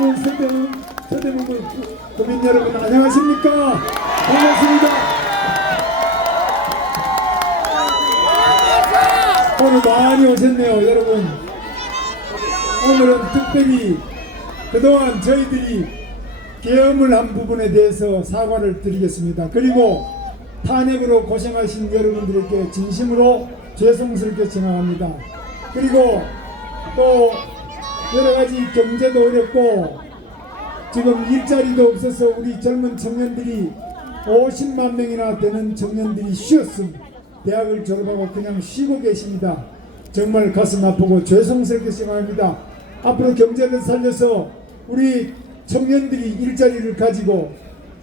여러분, 서대문 국민 여러분 안녕하십니까? 반갑습니다. 오늘 많이 오셨네요, 여러분. 오늘은 특별히 그동안 저희들이 계엄을 한 부분에 대해서 사과를 드리겠습니다. 그리고 탄핵으로 고생하신 여러분들에게 진심으로 죄송스럽게 생각합니다. 그리고 또 여러가지 경제도 어렵고 지금 일자리도 없어서 우리 젊은 청년들이 50만 명이나 되는 청년들이 쉬었음. 대학을 졸업하고 그냥 쉬고 계십니다. 정말 가슴 아프고 죄송스럽게 생각합니다. 앞으로 경제를 살려서 우리 청년들이 일자리를 가지고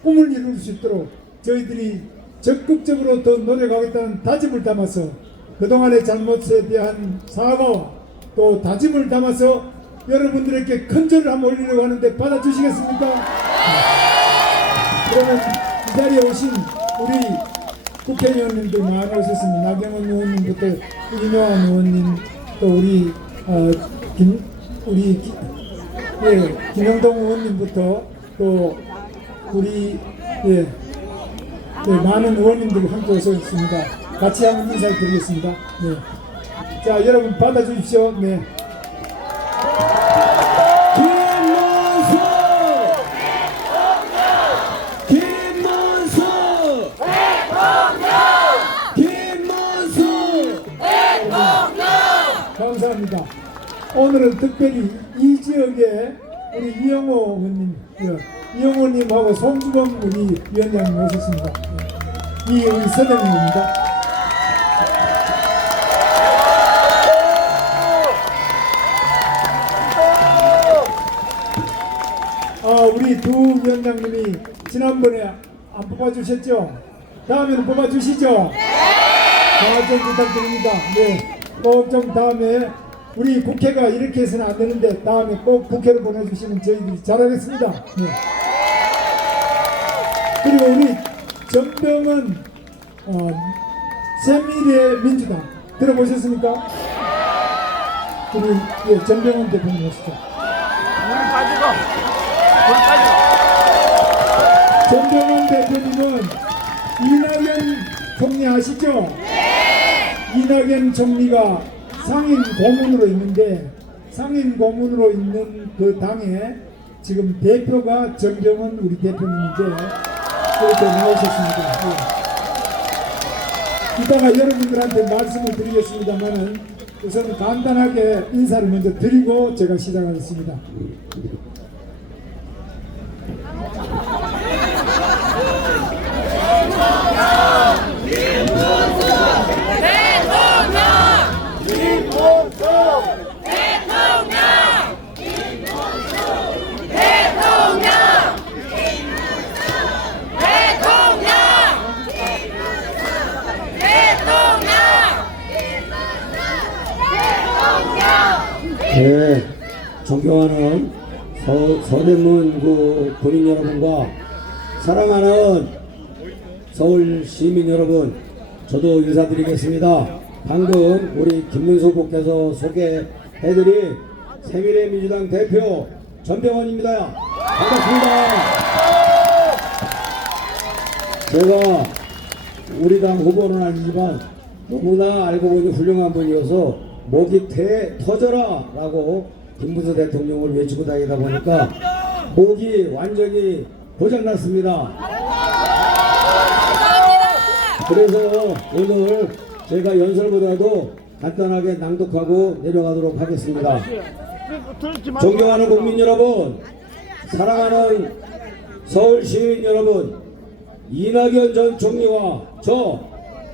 꿈을 이룰 수 있도록 저희들이 적극적으로 더 노력하겠다는 다짐을 담아서 그동안의 잘못에 대한 사과와 또 다짐을 담아서 여러분들에게 큰절을 한번 올리려고 하는데 받아주시겠습니까? 그러면 이 자리에 오신 우리 국회의원님들 많이 오셨습니다. 나경원 의원님부터 이명환 의원님 또 우리 김영동 의원님부터 또 우리 많은 의원님들이 함께 오셨습니다. 같이 한번 인사를 드리겠습니다. 네. 자, 여러분 받아주십시오. 네. 감사합니다. 오늘은 특별히 이 지역에 우리 이영호 의원님, 이영호님하고 송주범 우리 위원장님 오셨습니다. 이 우리 서대문입니다. 우리 두 위원장님이 지난번에 안 뽑아주셨죠? 다음에는 뽑아주시죠? 좀 부탁드립니다. 네. 꼭 좀 다음에 우리 국회가 이렇게 해서는 안 되는데 다음에 꼭 국회로 보내주시면 저희들이 잘하겠습니다. 네. 그리고 우리 전병헌 새미래민주당 들어보셨습니까? 우리 전병헌 대표님 오시죠. 전병헌 대표님은 이낙연 총리 아시죠? 이낙연 총리가 상임 고문으로 있는데 상임 고문으로 있는 그 당에 지금 대표가 전병헌 우리 대표님인데 그렇게 나오셨습니다. 네. 이따가 여러분들한테 말씀을 드리겠습니다만은 우선 간단하게 인사를 먼저 드리고 제가 시작하겠습니다. 네, 존경하는 서대문구 군인 여러분과 사랑하는 서울 시민 여러분, 저도 인사드리겠습니다. 방금 우리 김문수 후보께서 소개해드린 새미래민주당 대표 전병헌입니다. 반갑습니다. 제가 우리 당 후보는 아니지만 너무나 알고 보니 훌륭한 분이어서 목이 터져라 라고 김문수 대통령을 외치고 다니다 보니까 목이 완전히 고장났습니다. 그래서 오늘 제가 연설보다도 간단하게 낭독하고 내려가도록 하겠습니다. 존경하는 국민 여러분, 사랑하는 서울 시민 여러분, 이낙연 전 총리와 저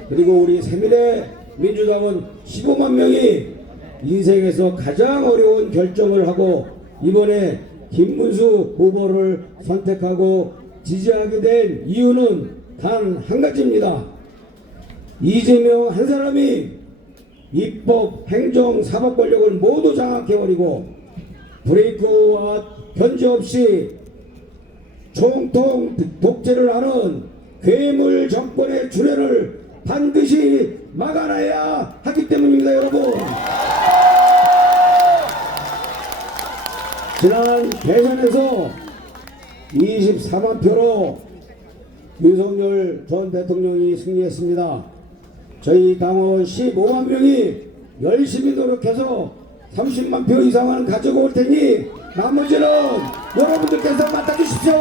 그리고 우리 새미래민주당은 15만 명이 인생에서 가장 어려운 결정을 하고 이번에 김문수 후보를 선택하고 지지하게 된 이유는 단 한 가지입니다. 이재명 한 사람이 입법, 행정, 사법 권력을 모두 장악해버리고 브레이크와 견제 없이 총통 독재를 하는 괴물 정권의 출현을 반드시 막아놔야 하기 때문입니다, 여러분. 지난 대선에서 24만 표로 윤석열 전 대통령이 승리했습니다. 저희 당원 15만 명이 열심히 노력해서 30만 표 이상은 가지고 올 테니 나머지는 여러분들께서 맡아주십시오.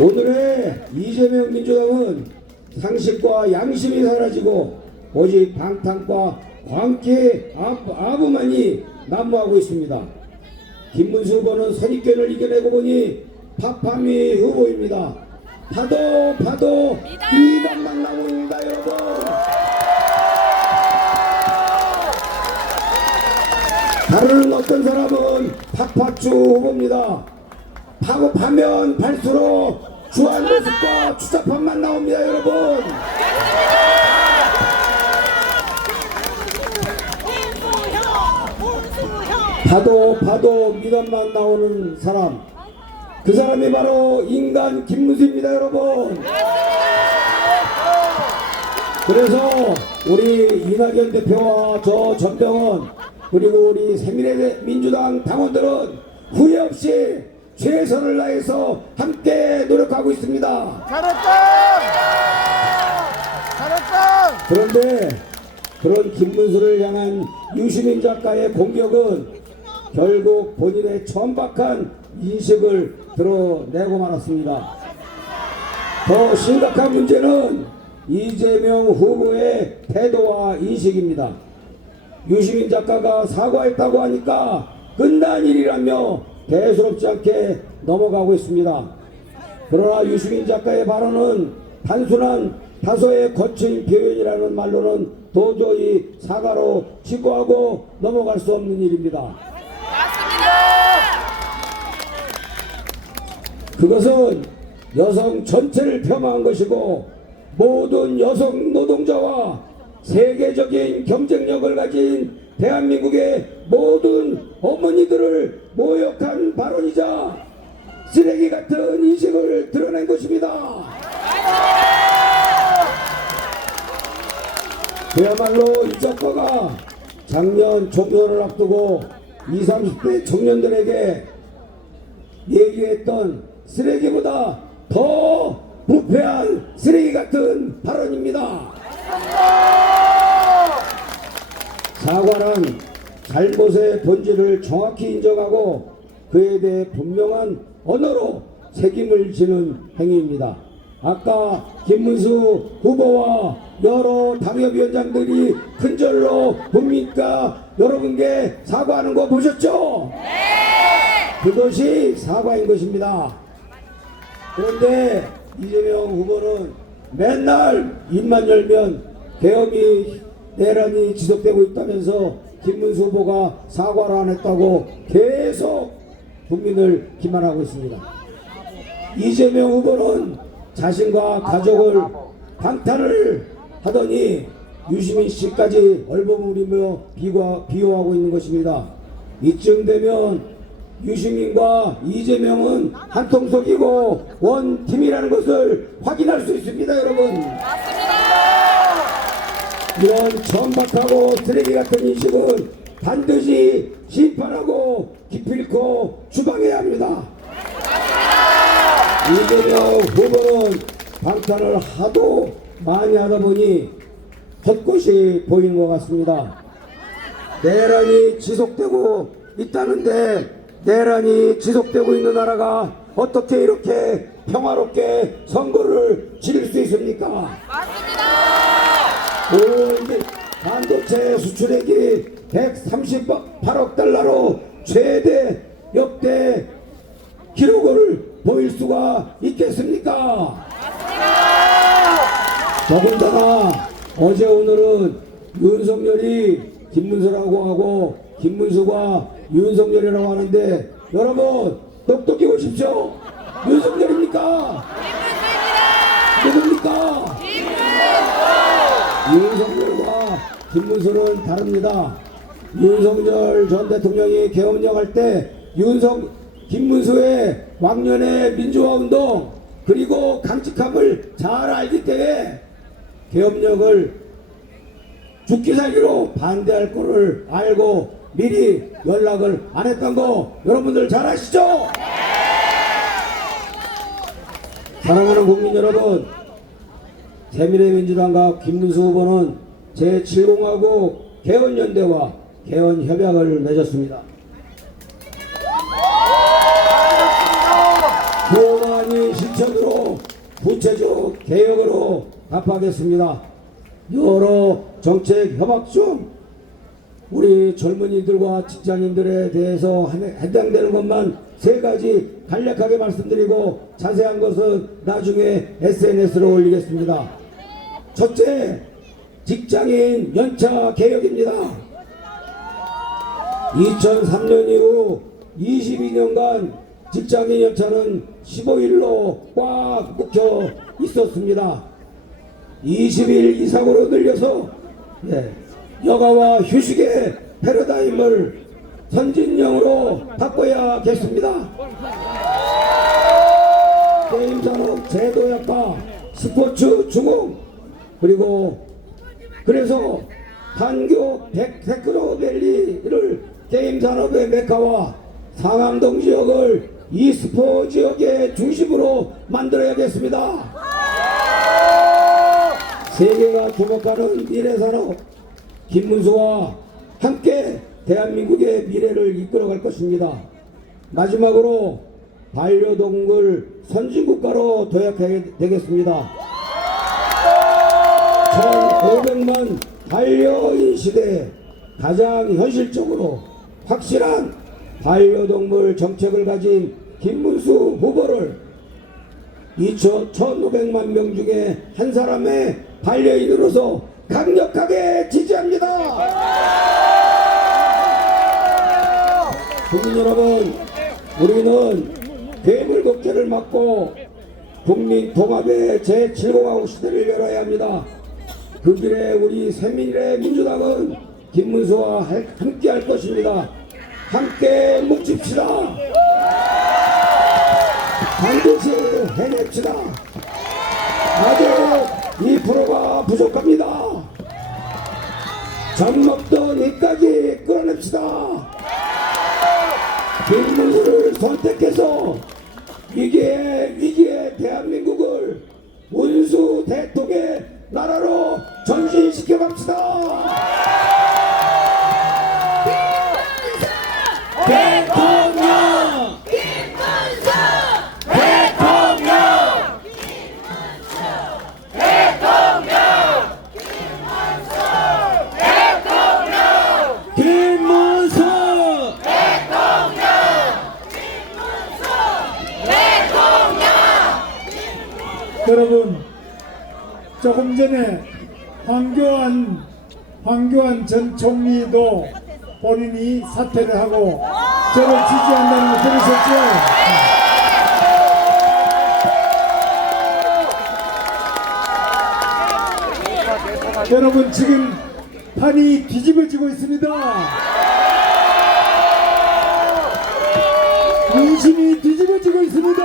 오늘의 이재명 민주당은 상식과 양심이 사라지고 오직 방탕과 광기의 아부만이 난무하고 있습니다. 김문수 후보는 선입견을 이겨내고 보니 파파미 후보입니다. 파도 미담만 나옵니다 여러분. 다른 어떤 사람은 파파추 후보입니다. 파면 팔수록 주한 모습과 추잡함만 나옵니다 여러분. 파도 미담만 나오는 사람, 그 사람이 바로 인간 김문수입니다 여러분. 그래서 우리 이낙연 대표와 저 전병헌 그리고 우리 새미래민주당 당원들은 후회 없이 최선을 다해서 함께 노력하고 있습니다. 잘했다. 그런데 그런 김문수를 향한 유시민 작가의 공격은 결국 본인의 천박한 인식을 드러내고 말았습니다. 더 심각한 문제는 이재명 후보의 태도와 인식입니다. 유시민 작가가 사과했다고 하니까 끝난 일이라며 대수롭지 않게 넘어가고 있습니다. 그러나 유시민 작가의 발언은 단순한 다소의 거친 표현이라는 말로는 도저히 사과로 치부하고 넘어갈 수 없는 일입니다. 그것은 여성 전체를 폄하한 것이고 모든 여성 노동자와 세계적인 경쟁력을 가진 대한민국의 모든 어머니들을 모욕한 발언이자 쓰레기 같은 인식을 드러낸 것입니다. 그야말로 이 작가가 작년 총선을 앞두고 20, 30대 청년들에게 얘기했던 쓰레기보다 더 부패한 쓰레기 같은 발언입니다. 사과는 잘못의 본질을 정확히 인정하고 그에 대해 분명한 언어로 책임을 지는 행위입니다. 아까 김문수 후보와 여러 당협위원장들이 큰절로 국민과 여러분께 사과하는 거 보셨죠? 네! 그것이 사과인 것입니다. 그런데 이재명 후보는 맨날 입만 열면 계엄이 내란이 지속되고 있다면서 김문수 후보가 사과를 안 했다고 계속 국민을 기만하고 있습니다. 이재명 후보는 자신과 가족을 방탄을 하더니 유시민 씨까지 얼버무리며 비호하고 있는 것입니다. 이쯤 되면 유시민과 이재명은 한통속이고 원팀이라는 것을 확인할 수 있습니다 여러분. 이런 천박하고 쓰레기 같은 인식은 반드시 심판하고 기필코 추방해야 합니다. 이재명 후보는 방탄을 하도 많이 하다 보니 헛것이 보이는 것 같습니다. 내란이 지속되고 있다는데 내란이 지속되고 있는 나라가 어떻게 이렇게 평화롭게 선거를 치를 수 있습니까? 맞습니다. 반도체 수출액이 138억 달러로 최대 역대 기록을 보일 수가 있겠습니까? 더군다나 어제 오늘은 윤석열이 김문수라고 하고 김문수가 윤석열이라고 하는데 여러분 똑똑히 보십시오. 윤석열입니까? 누굽니까? 윤석열과 김문수는 다릅니다. 윤석열 전 대통령이 계엄령할 때 김문수의 왕년의 민주화운동 그리고 강직함을 잘 알기 때문에 계엄령을 죽기 살기로 반대할 거를 알고 미리 연락을 안 했던 거 여러분들 잘 아시죠? 사랑하는 국민 여러분, 새미래민주당과 김문수 후보는 제7공화국 개헌연대와 개헌협약을 맺었습니다. 구호가 아닌 실천으로 구체적 개혁으로 답하겠습니다. 여러 정책 협약 중 우리 젊은이들과 직장인들에 대해서 해당되는 것만 3가지 간략하게 말씀드리고 자세한 것은 나중에 SNS로 올리겠습니다. 첫째, 직장인 연차 개혁입니다. 2003년 이후 22년간 직장인 연차는 15일로 꽉 묶여 있었습니다. 20일 이상으로 늘려서 여가와 휴식의 패러다임을 선진형으로 바꿔야겠습니다. 게임산업 제도 약화, 스포츠 중흥, 그리고 그래서 판교 테크노밸리를 게임산업의 메카와 상암동 지역을 e스포 지역의 중심으로 만들어야겠습니다. 세계가 주목하는 미래산업 김문수와 함께 대한민국의 미래를 이끌어갈 것입니다. 마지막으로 반려동물 선진국가로 도약하게 되겠습니다. 1500만 반려인 시대에 가장 현실적으로 확실한 반려동물 정책을 가진 김문수 후보를 1500만 명 중에 한 사람의 반려인으로서 강력하게 지지합니다. 국민 여러분, 우리는 괴물독재를 막고 국민 통합의 제7공화국 시대를 열어야 합니다. 그 길에 우리 새미래민주당은 김문수와 함께 할 것입니다. 함께 뭉칩시다. 반드시 해냅시다. 아직 2%가 부족합니다. 젖 먹던 이까지 끌어냅시다. 김문수를 선택해서 위기에 대한민국을 운수 대통의 나라로 전신시켜 갑시다. 대통령! 김문수! 대통령! 대통령! 김문수! 여러분, 조금 전에 황교안 전 총리도 본인이 사퇴를 하고 저를 지지한다는 거 들으셨죠? 여러분, 지금 판이 뒤집어지고 있습니다. 민심이 뒤집어지고 있습니다.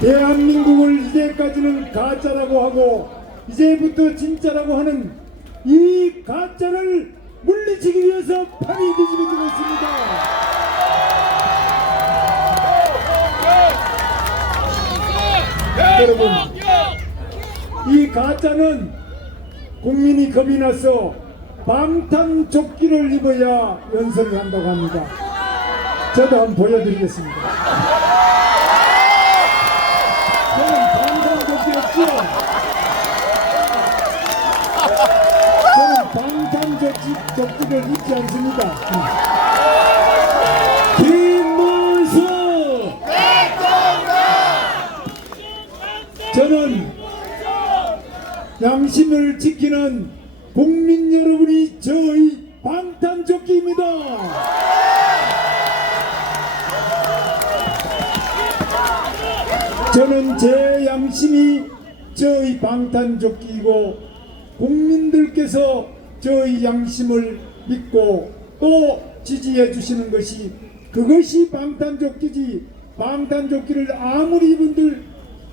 대한민국을 이제까지는 가짜라고 하고 이제부터 진짜라고 하는 이 가짜를 물리치기 위해서 판이 뒤집어지고 있습니다. 여러분, 이 가짜는 국민이 겁이 나서 방탄조끼를 입어야 연설을 한다고 합니다. 저도 한번 보여드리겠습니다. 저는 방탄조끼 없죠? 저는 방탄조끼를 입지 않습니다. 김문수! 저는 양심을 지키는 국민 여러분이 저의 방탄조끼입니다. 저는 제 양심이 저의 방탄조끼이고 국민들께서 저의 양심을 믿고 또 지지해 주시는 것이 그것이 방탄조끼지, 방탄조끼를 아무리 이분들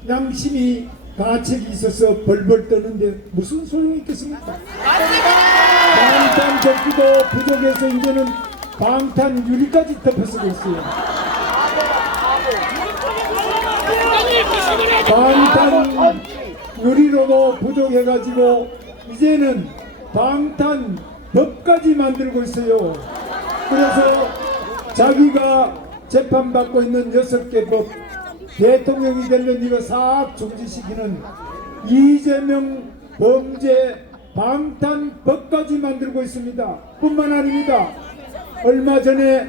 양심이 가책이 있어서 벌벌 떠는데 무슨 소용이 있겠습니까? 방탄조끼도 부족해서 이제는 방탄 유리까지 덮어쓰고 있어요. 방탄 유리로도 부족해가지고 이제는 방탄 법까지 만들고 있어요. 그래서 자기가 재판받고 있는 6개 법 대통령이 되면 이거 싹 중지시키는 이재명 범죄 방탄법까지 만들고 있습니다. 뿐만 아닙니다. 얼마 전에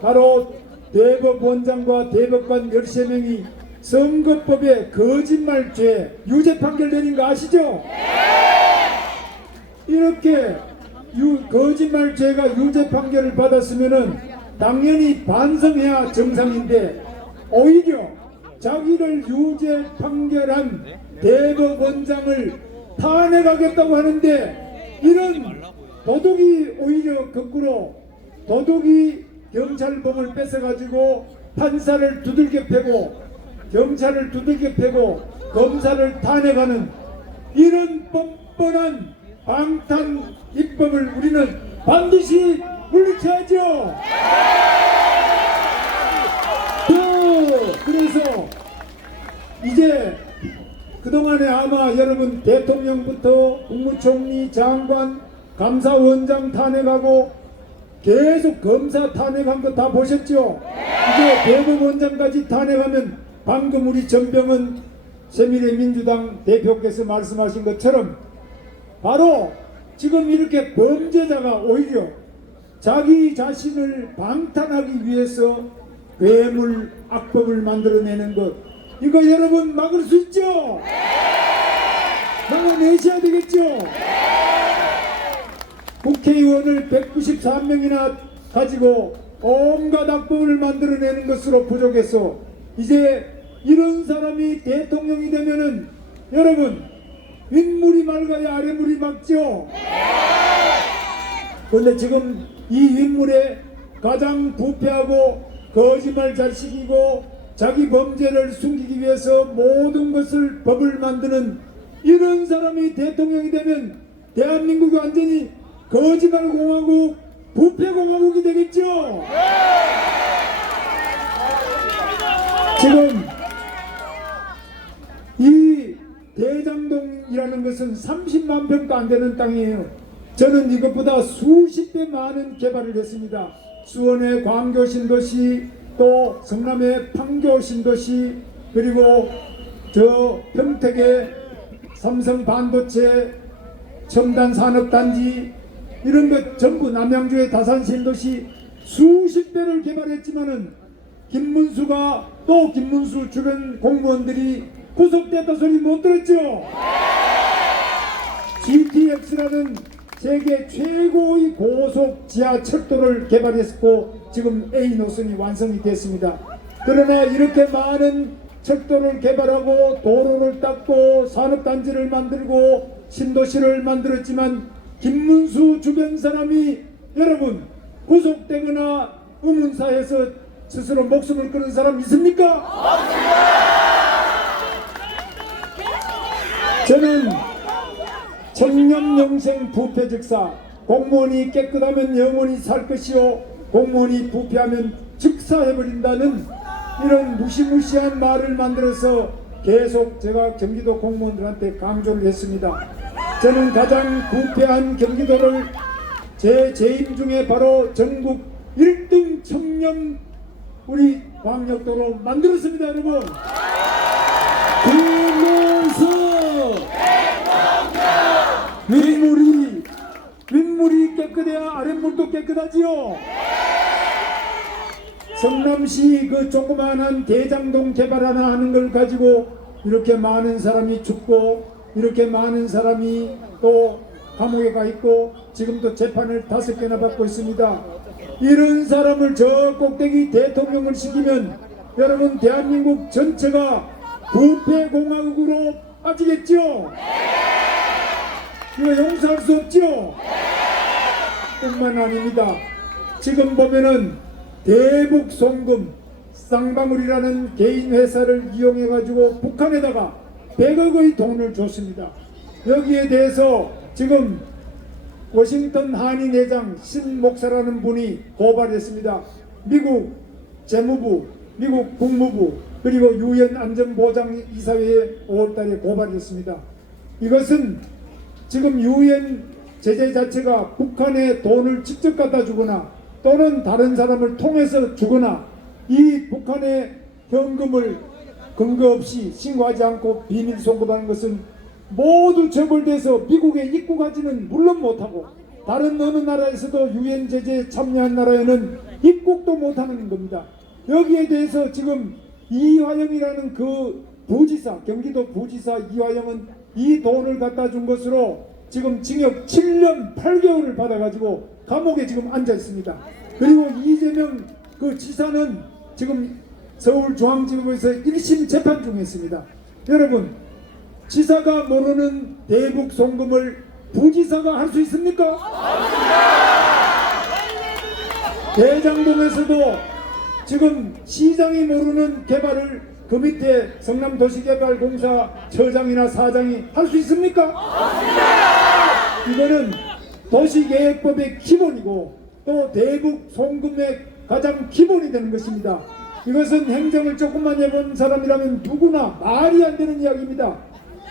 바로 대법원장과 대법관 13명이 선거법에 거짓말죄 유죄 판결 내린 거 아시죠? 이렇게 거짓말죄가 유죄 판결을 받았으면은 당연히 반성해야 정상인데 오히려 자기를 유죄 판결한 대법원장을 탄핵하겠다고 하는데 이런 도둑이 오히려 거꾸로 도둑이 경찰범을 뺏어가지고 판사를 두들겨 패고 경찰을 두들겨 패고 검사를 탄핵하는 이런 뻔뻔한 방탄 입법을 우리는 반드시 물리쳐야죠. 그래서 이제 그동안에 아마 여러분 대통령부터 국무총리, 장관, 감사원장 탄핵하고 계속 검사 탄핵한 거 다 보셨죠? 이제 대법원장까지 탄핵하면 방금 우리 전병헌 새미래민주당 대표께서 말씀하신 것처럼 바로 지금 이렇게 범죄자가 오히려 자기 자신을 방탄하기 위해서 괴물 악법을 만들어내는 것 이거 여러분 막을 수 있죠? 막아내셔야 되겠죠? 국회의원을 193명이나 가지고 온갖 악법을 만들어내는 것으로 부족해서 이제 이런 사람이 대통령이 되면은 여러분 윗물이 맑아야 아랫물이 맑죠? 그런데 지금 이 윗물에 가장 부패하고 거짓말 자식이고 자기 범죄를 숨기기 위해서 모든 것을 법을 만드는 이런 사람이 대통령이 되면 대한민국이 완전히 거짓말 공화국 부패 공화국이 되겠죠? 지금 이 대장동이라는 것은 30만 평도 안 되는 땅이에요. 저는 이것보다 수십 배 많은 개발을 했습니다. 수원의 광교 신도시, 또 성남의 판교 신도시, 그리고 저 평택의 삼성 반도체 첨단 산업단지 이런 것 전부 남양주의 다산 신도시 수십 배를 개발했지만은 김문수가 또 김문수 주변 공무원들이 구속됐다 소리 못 들었죠? GTX라는 세계 최고의 고속 지하철도를 개발했고 지금 A 노선이 완성이 됐습니다. 그러나 이렇게 많은 철도를 개발하고 도로를 닦고 산업단지를 만들고 신도시를 만들었지만 김문수 주변 사람이 여러분 구속되거나 의문사에서 스스로 목숨을 끊은 사람 있습니까? 저는 청렴영생 부패즉사 공무원이 깨끗하면 영원히 살 것이요 공무원이 부패하면 즉사해버린다는 이런 무시무시한 말을 만들어서 계속 제가 경기도 공무원들한테 강조를 했습니다. 저는 가장 부패한 경기도를 제 재임 중에 바로 전국 1등 청렴 우리 광역도로 만들었습니다. 여러분 윗물이 깨끗해야 아랫물도 깨끗하지요. 성남시 그 조그마한 대장동 개발 하나 하는 걸 가지고 이렇게 많은 사람이 죽고 이렇게 많은 사람이 또 감옥에 가 있고 지금도 재판을 5개나 받고 있습니다. 이런 사람을 저 꼭대기 대통령을 시키면 여러분 대한민국 전체가 부패공화국으로 빠지겠죠? 이거 용서할 수 없죠? 뿐만 아닙니다. 지금 보면은 대북송금 쌍방울이라는 개인 회사를 이용해 가지고 북한에다가 100억의 돈을 줬습니다. 여기에 대해서 지금 워싱턴 한인회장 신 목사라는 분이 고발했습니다. 미국 재무부, 미국 국무부, 그리고 유엔 안전보장이사회에 5월달에 고발했습니다. 이것은 지금 유엔 제재 자체가 북한에 돈을 직접 갖다 주거나 또는 다른 사람을 통해서 주거나 이 북한의 현금을 근거 없이 신고하지 않고 비밀 송금하는 것은 모두 처벌돼서 미국에 입국하지는 물론 못하고 다른 어느 나라에서도 유엔 제재에 참여한 나라에는 입국도 못하는 겁니다. 여기에 대해서 지금 이화영이라는 그 부지사, 경기도 부지사 이화영은 이 돈을 갖다 준 것으로 지금 징역 7년 8개월을 받아가지고 감옥에 지금 앉아 있습니다. 그리고 이재명 그 지사는 지금 서울중앙지법에서 1심 재판 중에 있습니다. 여러분, 지사가 모르는 대북 송금을 부지사가 할 수 있습니까? 대장동에서도 지금 시장이 모르는 개발을 그 밑에 성남도시개발공사 처장이나 사장이 할 수 있습니까? 이거는 도시계획법의 기본이고 또 대북 송금의 가장 기본이 되는 것입니다. 이것은 행정을 조금만 해본 사람이라면 누구나 말이 안 되는 이야기입니다.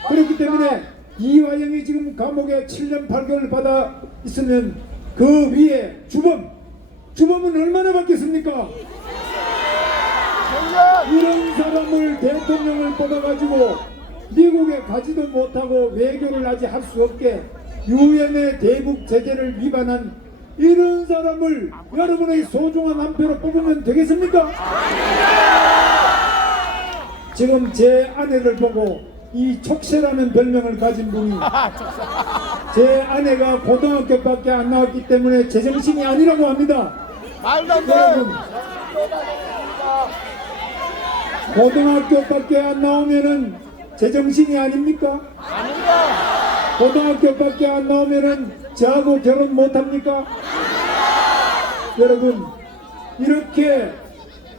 그렇기 때문에 이화영이 지금 감옥에 7년 8개월 받아 있으면 그 위에 주범은 얼마나 받겠습니까? 이런 사람을 대통령을 뽑아가지고 미국에 가지도 못하고 외교를 아직 할 수 없게 유엔의 대북 제재를 위반한 이런 사람을 여러분의 소중한 한 표로 뽑으면 되겠습니까? 지금 제 아내를 보고 이 촉새라는 별명을 가진 분이 제 아내가 고등학교밖에 안 나왔기 때문에 제정신이 아니라고 합니다. 여러분, 고등학교밖에 안 나오면은 제정신이 아닙니까? 고등학교밖에 안 나오면은 저하고 결혼 못합니까? 여러분, 이렇게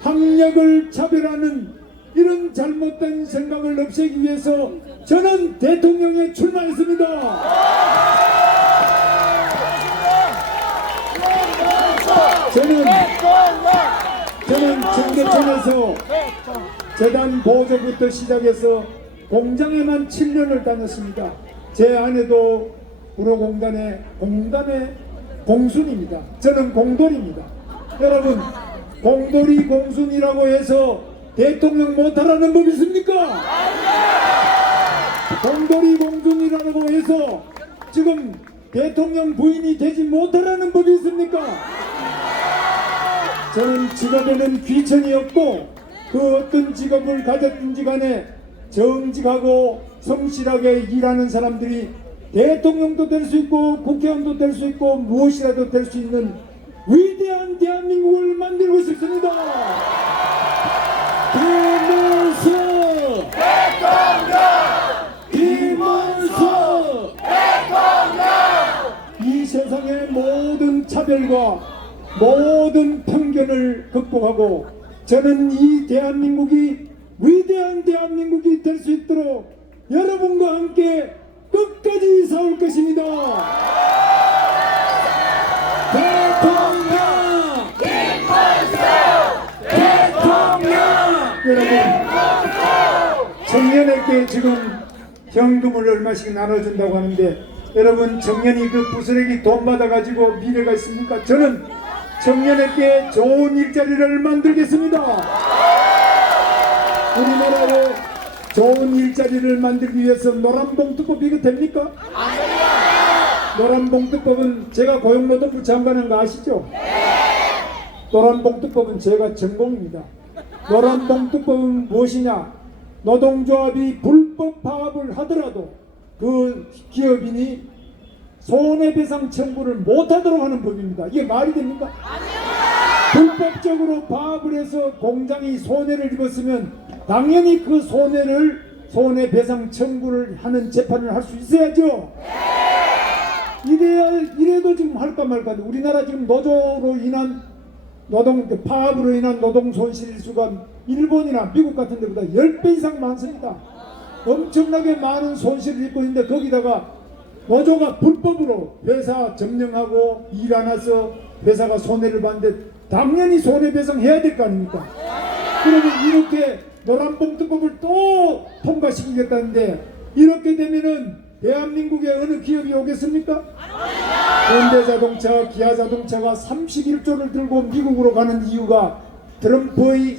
학력을 차별하는 이런 잘못된 생각을 없애기 위해서 저는 대통령에 출마했습니다. 저는 청계천에서 재단 보조부터 시작해서 공장에만 7년을 다녔습니다. 제 아내도 구로공단의 공순입니다. 저는 공돌입니다. 여러분, 공돌이 공순이라고 해서 대통령 못하라는 법이 있습니까? 공돌이 공순이라고 해서 지금 대통령 부인이 되지 못하라는 법이 있습니까? 저는 직업에는 귀천이 없고 그 어떤 직업을 가졌든지 간에 정직하고 성실하게 일하는 사람들이 대통령도 될 수 있고 국회의원도 될 수 있고 무엇이라도 될 수 있는 위대한 대한민국을 만들고 싶습니다. 김문수 대통령! 김문수 대통령! 이 세상의 모든 차별과 모든 편견을 극복하고 저는 이 대한민국이 위대한 대한민국이 될 수 있도록 여러분과 함께 끝까지 싸울 것입니다. 대통령! 김문수! 대통령! 여러분, 청년에게 지금 현금을 얼마씩 나눠준다고 하는데 여러분, 청년이 그 부스러기 돈 받아가지고 미래가 있습니까? 저는 청년에게 좋은 일자리를 만들겠습니다. 우리나라에 좋은 일자리를 만들기 위해서 노란봉투법 이거 됩니까? 노란봉투법은 제가 고용노동부 장관한 거 아시죠? 노란봉투법은 제가 전공입니다. 노란봉투법은 무엇이냐? 노동조합이 불법 파업을 하더라도 그 기업인이 손해배상 청구를 못하도록 하는 법입니다. 이게 말이 됩니까? 불법적으로 파업을 해서 공장이 손해를 입었으면 당연히 그 손해배상 청구를 하는 재판을 할 수 있어야죠. 이래도 지금 할까 말까. 우리나라 지금 노조로 인한 파업으로 인한 노동 손실 수가 일본이나 미국 같은 데보다 10배 이상 많습니다. 엄청나게 많은 손실을 입고 있는데 거기다가 노조가 불법으로 회사 점령하고 일 안 와서 회사가 손해를 봤는데 당연히 손해배상해야 될 거 아닙니까? 그러면 이렇게 노란봉투법을 또 통과시키겠다는데 이렇게 되면은 대한민국에 어느 기업이 오겠습니까? 현대자동차, 기아자동차가 31조를 들고 미국으로 가는 이유가 트럼프의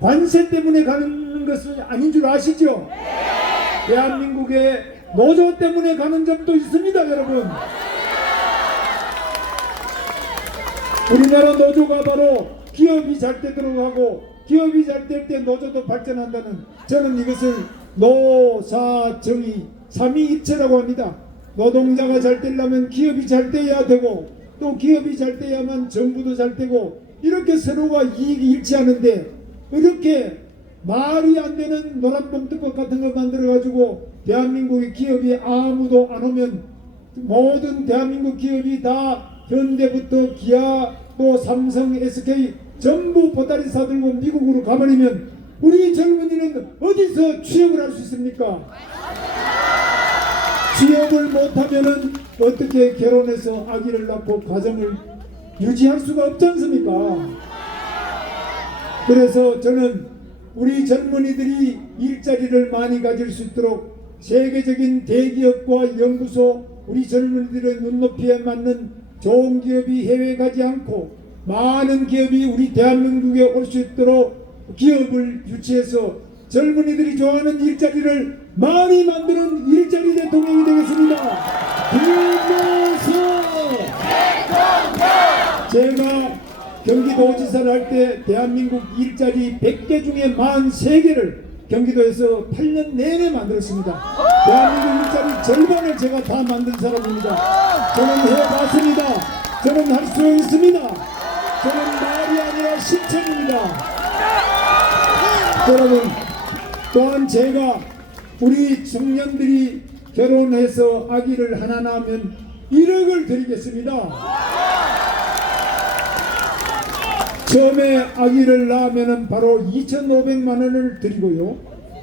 관세 때문에 가는 것은 아닌 줄 아시죠? 대한민국의 노조 때문에 가는 점도 있습니다, 여러분. 우리나라 노조가 바로 기업이 잘 때 들어가고 기업이 잘 될 때 노조도 발전한다는, 저는 이것을 노사정의 삼위일체라고 합니다. 노동자가 잘 되려면 기업이 잘 돼야 되고 또 기업이 잘 돼야만 정부도 잘 되고 이렇게 서로가 이익이 일치하는데 이렇게 말이 안 되는 노란봉투법 같은 거 만들어 가지고 대한민국의 기업이 아무도 안 오면 모든 대한민국 기업이 다 현대부터 기아 또 삼성 SK 전부 보따리 사들고 미국으로 가버리면 우리 젊은이는 어디서 취업을 할 수 있습니까? 취업을 못하면은 어떻게 결혼해서 아기를 낳고 가정을 유지할 수가 없지 않습니까? 그래서 저는 우리 젊은이들이 일자리를 많이 가질 수 있도록 세계적인 대기업과 연구소, 우리 젊은이들의 눈높이에 맞는 좋은 기업이 해외 가지 않고 많은 기업이 우리 대한민국에 올 수 있도록 기업을 유치해서 젊은이들이 좋아하는 일자리를 많이 만드는 일자리 대통령이 되겠습니다. 제가 경기도지사를 할 때 대한민국 일자리 100개 중에 43개를 경기도에서 8년 내내 만들었습니다. 대한민국 일자리 절반을 제가 다 만든 사람입니다. 저는 해봤습니다. 저는 할 수 있습니다. 저는 말이 아니라 실천입니다. 여러분, 또한 제가 우리 청년들이 결혼해서 아기를 하나 낳으면 1억을 드리겠습니다. 처음에 아기를 낳으면 바로 2,500만 원을 드리고요.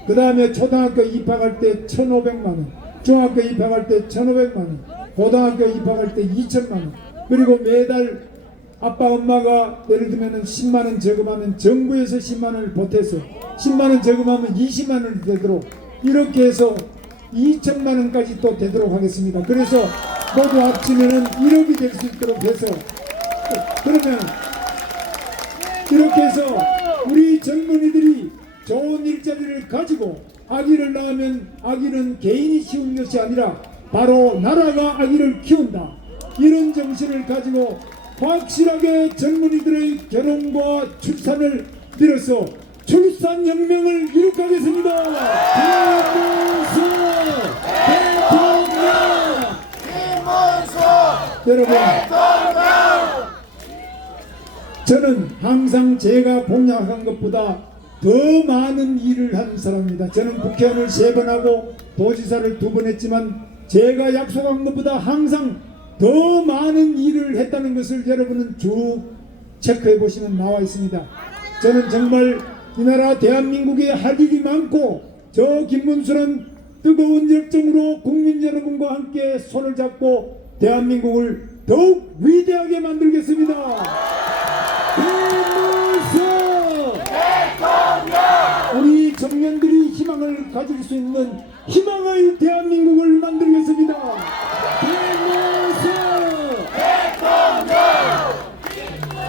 그 다음에 초등학교 입학할 때 1,500만 원, 중학교 입학할 때 1,500만 원, 고등학교 입학할 때 2,000만 원, 그리고 매달 아빠 엄마가 예를 들면 10만 원 저금하면 정부에서 10만 원을 보태서 10만 원 저금하면 20만 원이 되도록 이렇게 해서 2천만 원까지 또 되도록 하겠습니다. 그래서 모두 합치면은 1억이 될 수 있도록 해서, 그러면 이렇게 해서 우리 젊은이들이 좋은 일자리를 가지고 아기를 낳으면 아기는 개인이 키우는 것이 아니라 바로 나라가 아기를 키운다, 이런 정신을 가지고 확실하게 젊은이들의 결혼과 출산을 빌어서 출산혁명을 이룩하겠습니다. 여러분, 저는 항상 제가 공약한 것보다 더 많은 일을 한 사람입니다. 저는 국회의원을 3번 하고 도지사를 2번 했지만 제가 약속한 것보다 항상 더 많은 일을 했다는 것을 여러분은 쭉 체크해 보시면 나와 있습니다. 저는 정말 이 나라 대한민국에 할 일이 많고 저 김문수는 뜨거운 열정으로 국민 여러분과 함께 손을 잡고 대한민국을 더욱 위대하게 만들겠습니다. 김문수 대통령! 우리 청년들이 희망을 가질 수 있는 희망의 대한민국을 만들겠습니다.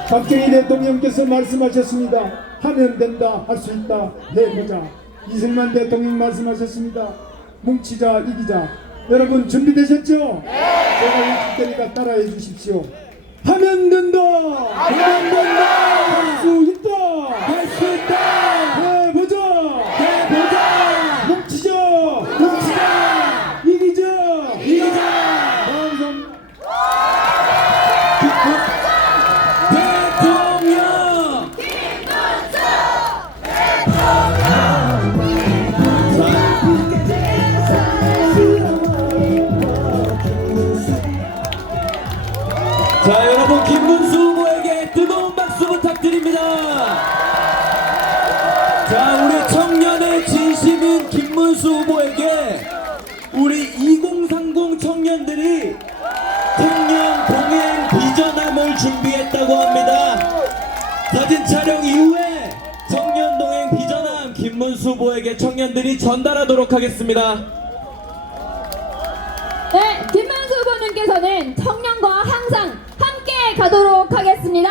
박정희 대통령께서 말씀하셨습니다. 하면 된다, 할 수 있다, 해보자. 이승만 대통령 말씀하셨습니다. 뭉치자, 이기자. 여러분 준비되셨죠? 제가 읽을 테니까 따라해 주십시오. 하면 된다, 하면 된다, 할 수 있다, 할 수 있다, 해보자, 해보자. 뭉치자, 뭉치자, 이기자, 이기자. 감사합니다. 자, 여러분, 김문수 후보에게 뜨거운 박수 부탁드립니다. 자, 우리 청년의 진심인 김문수 후보에게 준비했다고 합니다. 사진 촬영 이후에 청년동행 비전함 김문수 후보에게 청년들이 전달하도록 하겠습니다. 네, 김문수 후보님께서는 청년과 항상 함께 가도록 하겠습니다.